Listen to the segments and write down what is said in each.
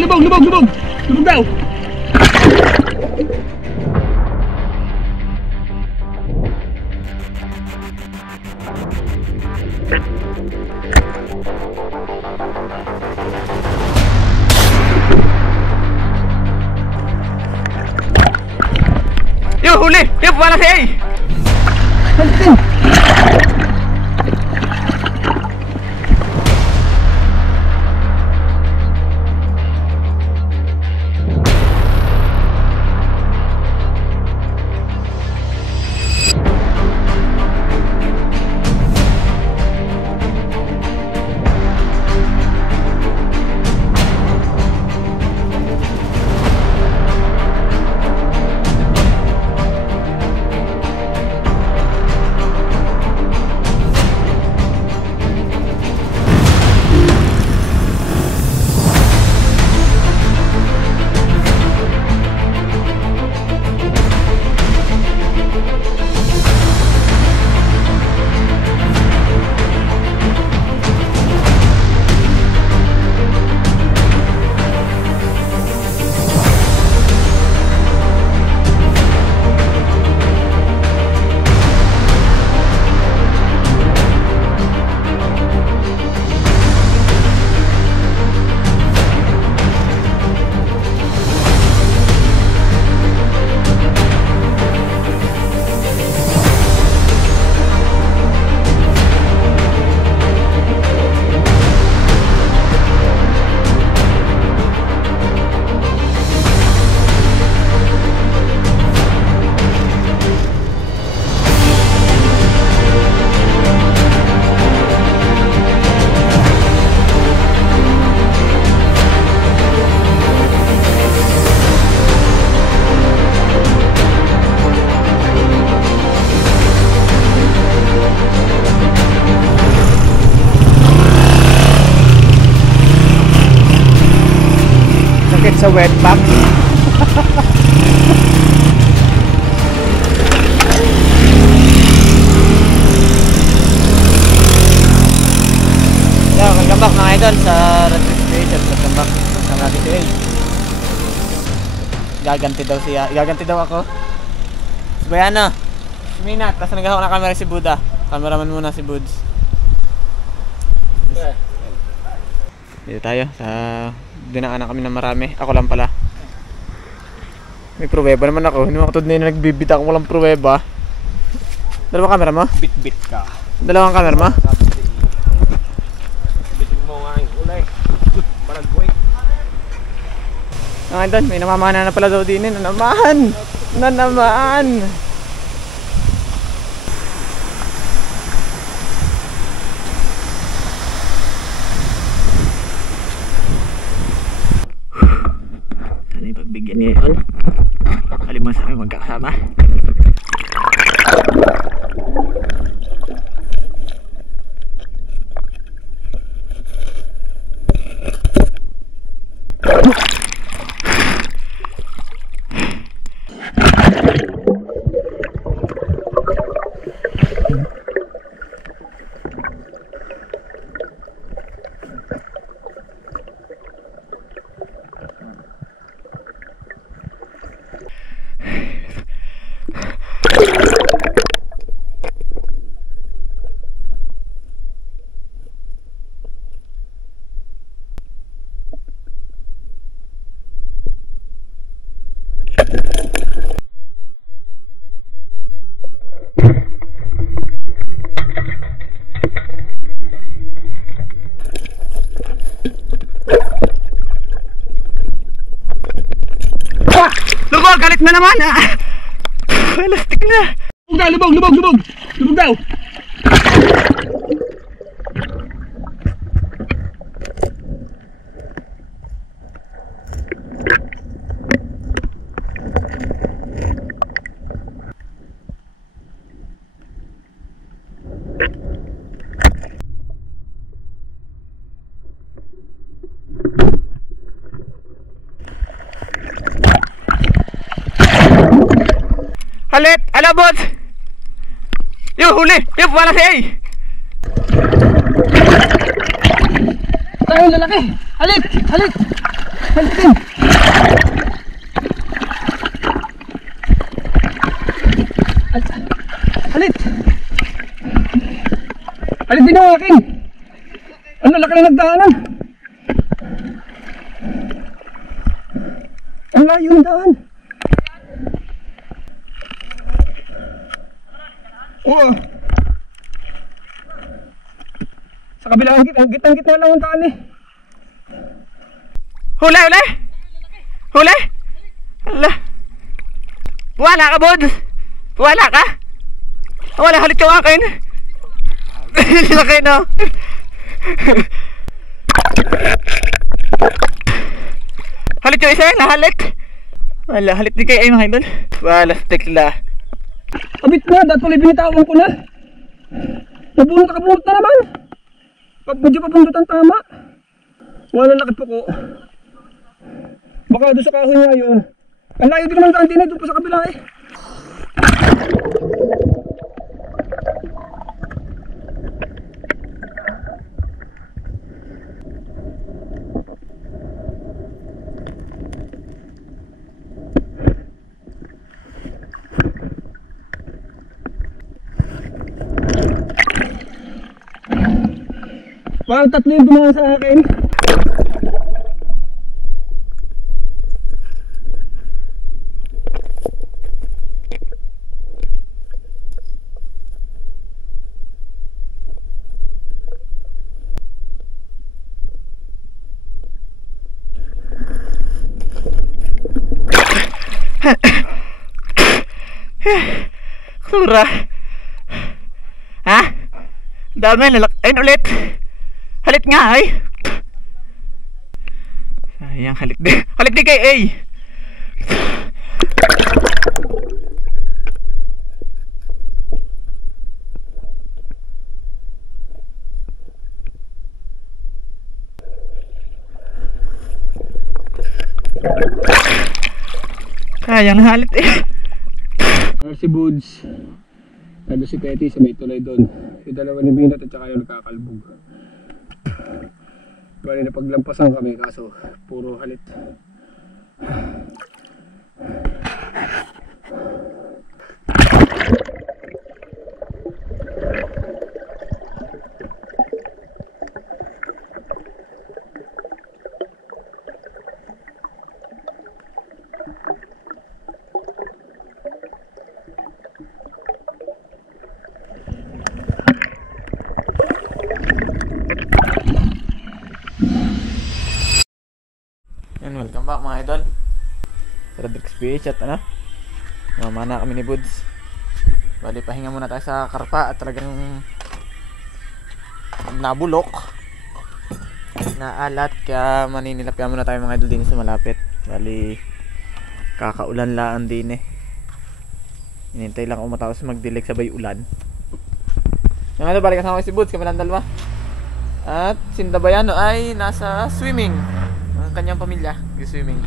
Lubog daw. Yo, huli! Yo, wala si A! Sa wet pack. Welcome back mga idol sa Retreat Creator. Welcome back. Kasama natin si A. Gaganti daw ako. Bayana. Minat. Tapos naghahawak na camera si Buddha. Cameraman muna si Buds. Dito tayo sa dinaanan kami ng marami. Ako lang pala. May pruweba naman ako. Hindi mo katod na yun nagbibita kung walang pruweba. Dalawang camera mo? Bit ka. Dalawang camera mo? Bitin mo nga yung ulay. Paragboy. Doon, may namamana na pala daw din. Nanaman! Pagbigyan niya yun. Kalimang sa akin magkakasama. Lubog! Galit na naman! Elastic na! Lubog daw! Halit! Alabot! Yo, huli! Yo, wala si A! Tayo lalaki! Halit! Halitin! Halit! Halit din yung akin! Ano, laki na nagdaanan! Ang layo ng daan! Oo! Sa kabilang gitna lang ang daan eh! Huli, huli! Huli! Hala! Wala ka, Bod! Wala ka? Wala, halit yung akin! Laki, no? Halit yung isa, nahalit! Wala, halit din kayo mga idol. Wala, stick la. Kabit na, dahil tuloy binitawan ko na. Nakabunot na naman. Pag medyo pabundutan tama. Wala lakit po ko. Baka doon sa kahoy nga yun. Ang layo din naman daan din eh, doon pa sa kabila eh. Parang tatlo yung dumaan sa akin. Kura. Ha? Dami lalak. Ayun ulit. Halit nga ay. Sayang halit din. Halit din kay A. Sayang halit eh. Si Buds. Nado si Petty sa may tulay doon. Yung dalawa ni Binat at saka yung nakakalbog. Bali na paglampasan kami kaso puro halit. Welcome back mga idol sa Rodrix PH at ano, mamana kami ni Buds. Bali pahinga muna tayo sa karpa at talagang nabulok, naalat, kaya maninilap kaya muna tayo mga idol din sa malapit. Bali kakaulan laan din eh, hinintay lang ako matapos magdilig sabay ulan. Yung ano, bali kasama ko si Buds, kami lang dalawa. At Sindabayano ay nasa swimming, ang kanyang pamilya swimming.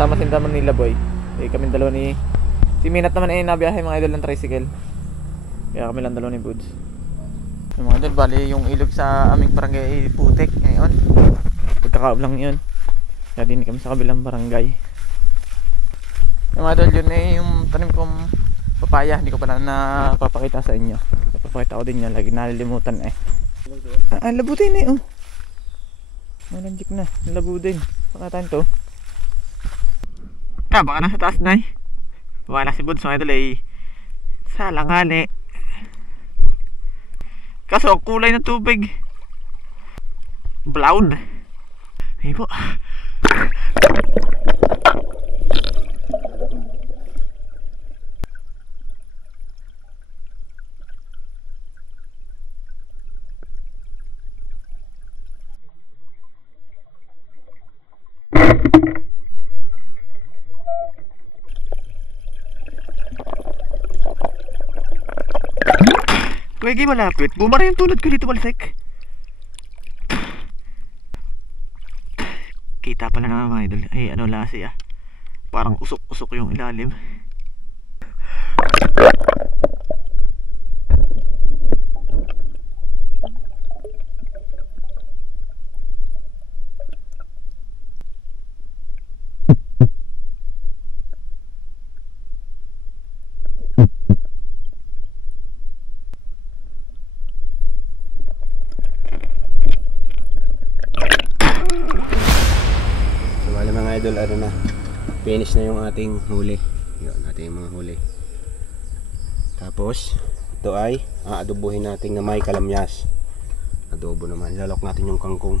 Sama sin naman nila boy. Kami dalawa ni si Minat naman ay nabiyahe mga idol ng tricycle. Kaya kami lang dalawa ni Buds. Yung mga idol, bali yung ilog sa aming barangay ay putik ngayon. Pagkakaob lang yun. Kaya din kami sa kabilang barangay. Yung mga idol, yun eh yung tanim kong papaya. Hindi ko pala napapakita sa inyo. Napapakita ko din yan. Lagi nalilimutan eh. Labutin eh oh. Malanjik na, labutin. Pakatan to. Baka nasa taas na eh. Wala si Buds mga idol eh. Salangali. Kaso kulay ng tubig brown. Ay po. Kuwagi malapit, bumara yung tulad ko dito balsek. Kita pala naman mga idol. Ay ano lang siya, parang usok-usok yung ilalim. mga idol, ano na, finish na yung ating huli. Yun, ating mga huli. Tapos ito ay aadobohin natin na may kalamyas. Adobo naman, ilalok natin yung kangkong.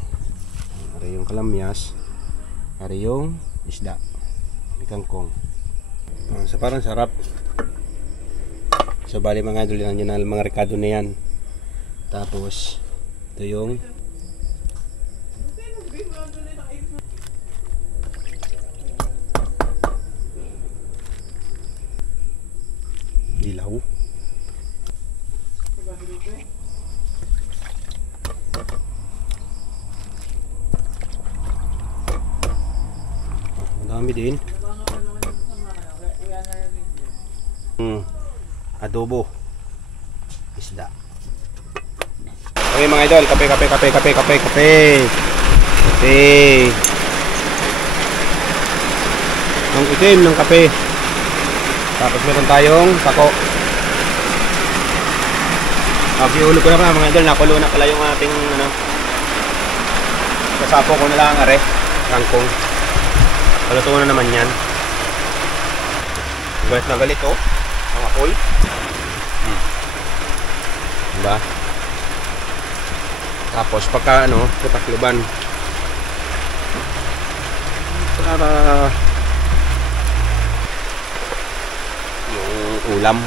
Ari yung kalamyas, ari yung isda, may kangkong. So parang sarap. So bali mga idol, yan na mga rekado na yan. Tapos ito yung dilaw. Madami din. Adobo isda. Okay mga idol, kape. Ang itim ng kape. Tapos meron tayong pako. Iulo ko na pala mga idol, nakulo na pala yung ating ano. Kasapo ko na lang are, kangkong. Paluto na naman yan. Galit na galit oh, ang apoy. Diba? Tapos pagka ano, putakluban. Para yung ulam.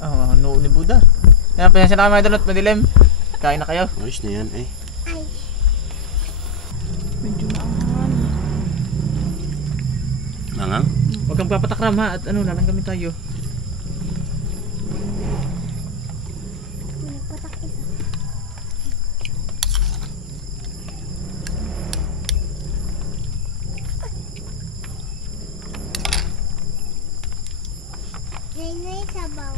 Ano ni Buddha. Yan, pasensya na kayo mga idol at madilim. Kain na kayo. Ayos na yan eh. Medyo maangan. Mangang? Huwag kang papatakram ha, at ano, lalanggamin tayo. Nay sabaw.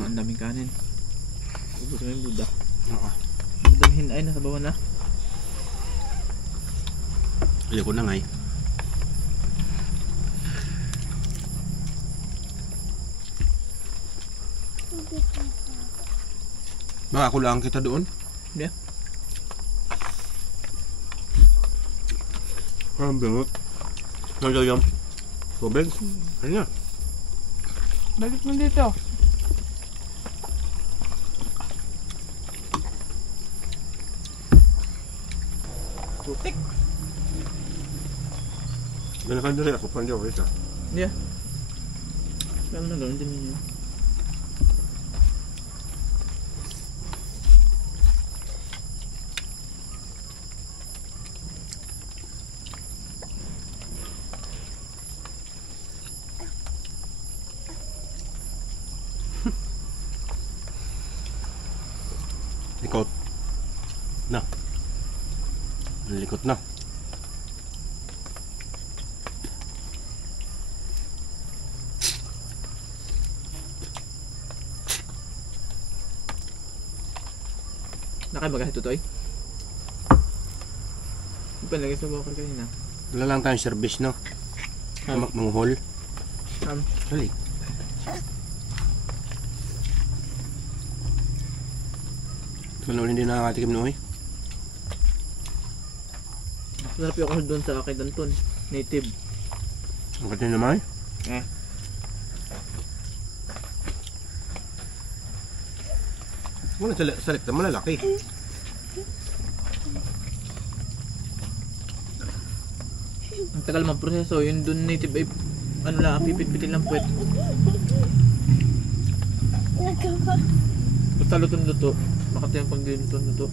Ang daming kanin. Ubus na yung Buddha. Oo. Damhin ay nasa bawah na. Ayaw ko na nga eh. Baka ako lang kita doon. Yeah. Ang bingot. Nagyayam. Tubig. Ayun na. Balik mo dito. Putik. Ganun ka dali ako pa niyo. Wait ah. Yeah. Lalo na gano'n din ninyo. Likot. Na. Likot na. Nakaibaga ito toy. Palagay sa bakal kanina. Wala lang tayong service no. Manguhol. Dali. Wala hindi nakakatikim no eh. Sarap yung ako doon sa kay Danton. Native. Ang kati naman Eh. Wala salit na malalaki. Ang tagal magproseso. Yung doon native ay ano lang, pipit-pitin lang puwet. Basta lutong-luto. Bakit yung pag lutong-luto?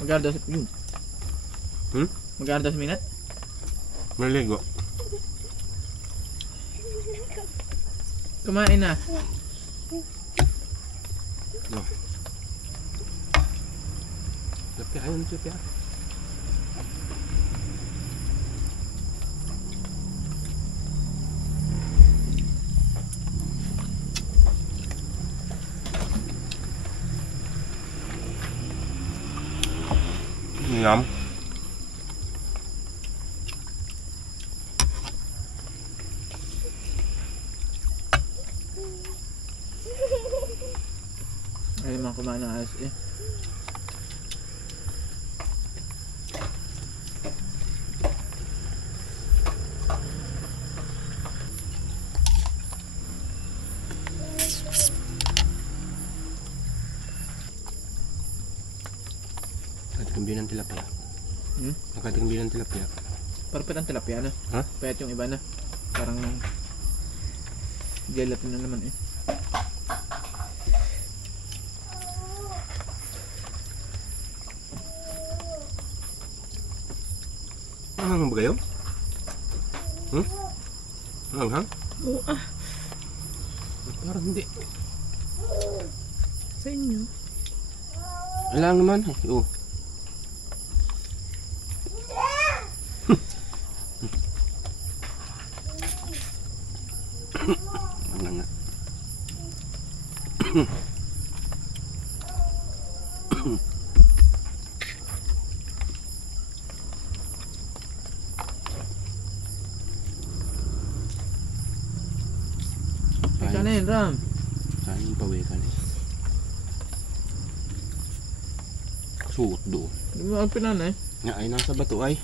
Mag-aardas yun. Mag-aardas minute? Maligo. Kumain na. No. Tapi ayun siya piya. Yum. Ay, naman kumain ng ayos eh. Nakatikim din ng tilapia. Hmm? Nakatikim din ng tilapia. Parang pet ang tilapia na. Ha? Pet yung iba na. Parang gelatin na naman eh. Anghang ba kayo? Anghang? Oo ah. Parang hindi. Sa inyo. Alang naman. Oo. Alang nga. Ika na yun, Ram. Saan yung pawikan eh? Kasuot doon. Hindi mo ang pinanay. Nga ay nasa bato ay.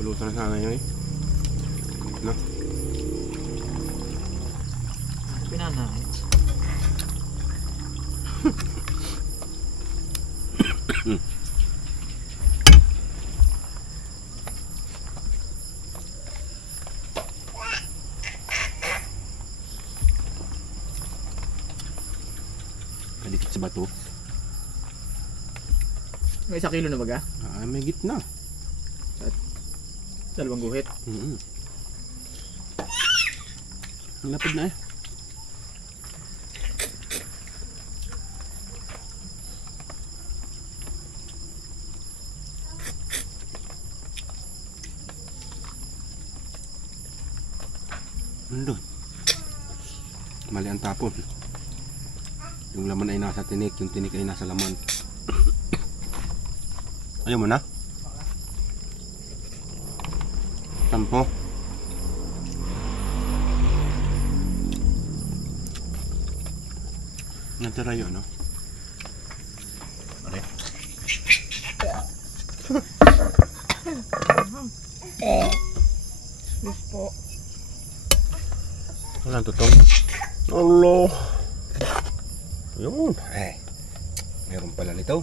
Pulutan na sana yun eh. No? Pinanay. Kadikit sa bato. May 1 kilo na baga? Ah, may gitna. Dalawang guhit. Lapad na eh. Nandun. Mali ang tapon. Yung laman ay nasa tinik, yung tinik ay nasa laman. Ayaw mo na? Tampo. Natira yun, no? Okay. Yes po. Walang tutong. Allah. Yun. Meron pala nito.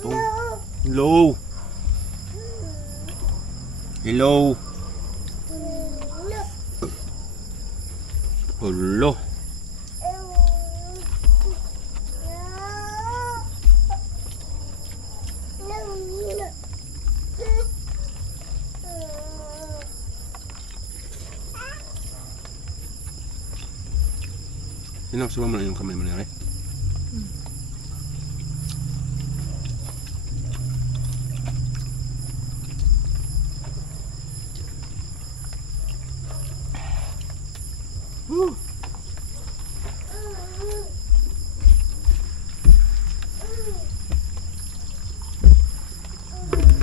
Tutong. Hello. Hello. Hello. Sinaksuba mo na yung kamay mo na rin.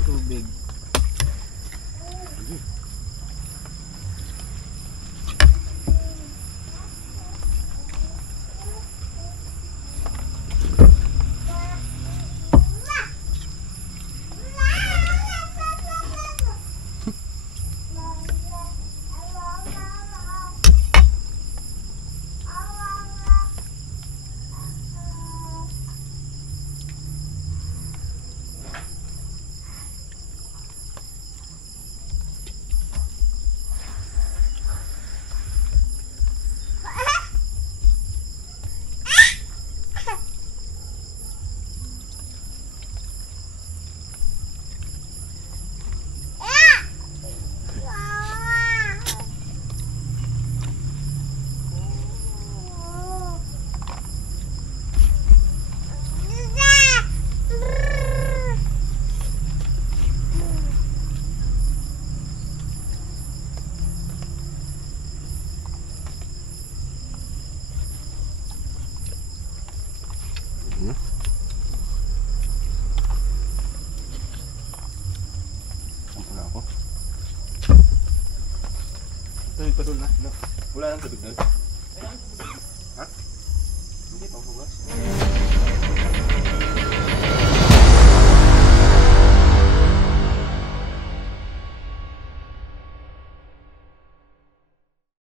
Tubig. Tubig pa doon na. No? Wala nang tubig doon.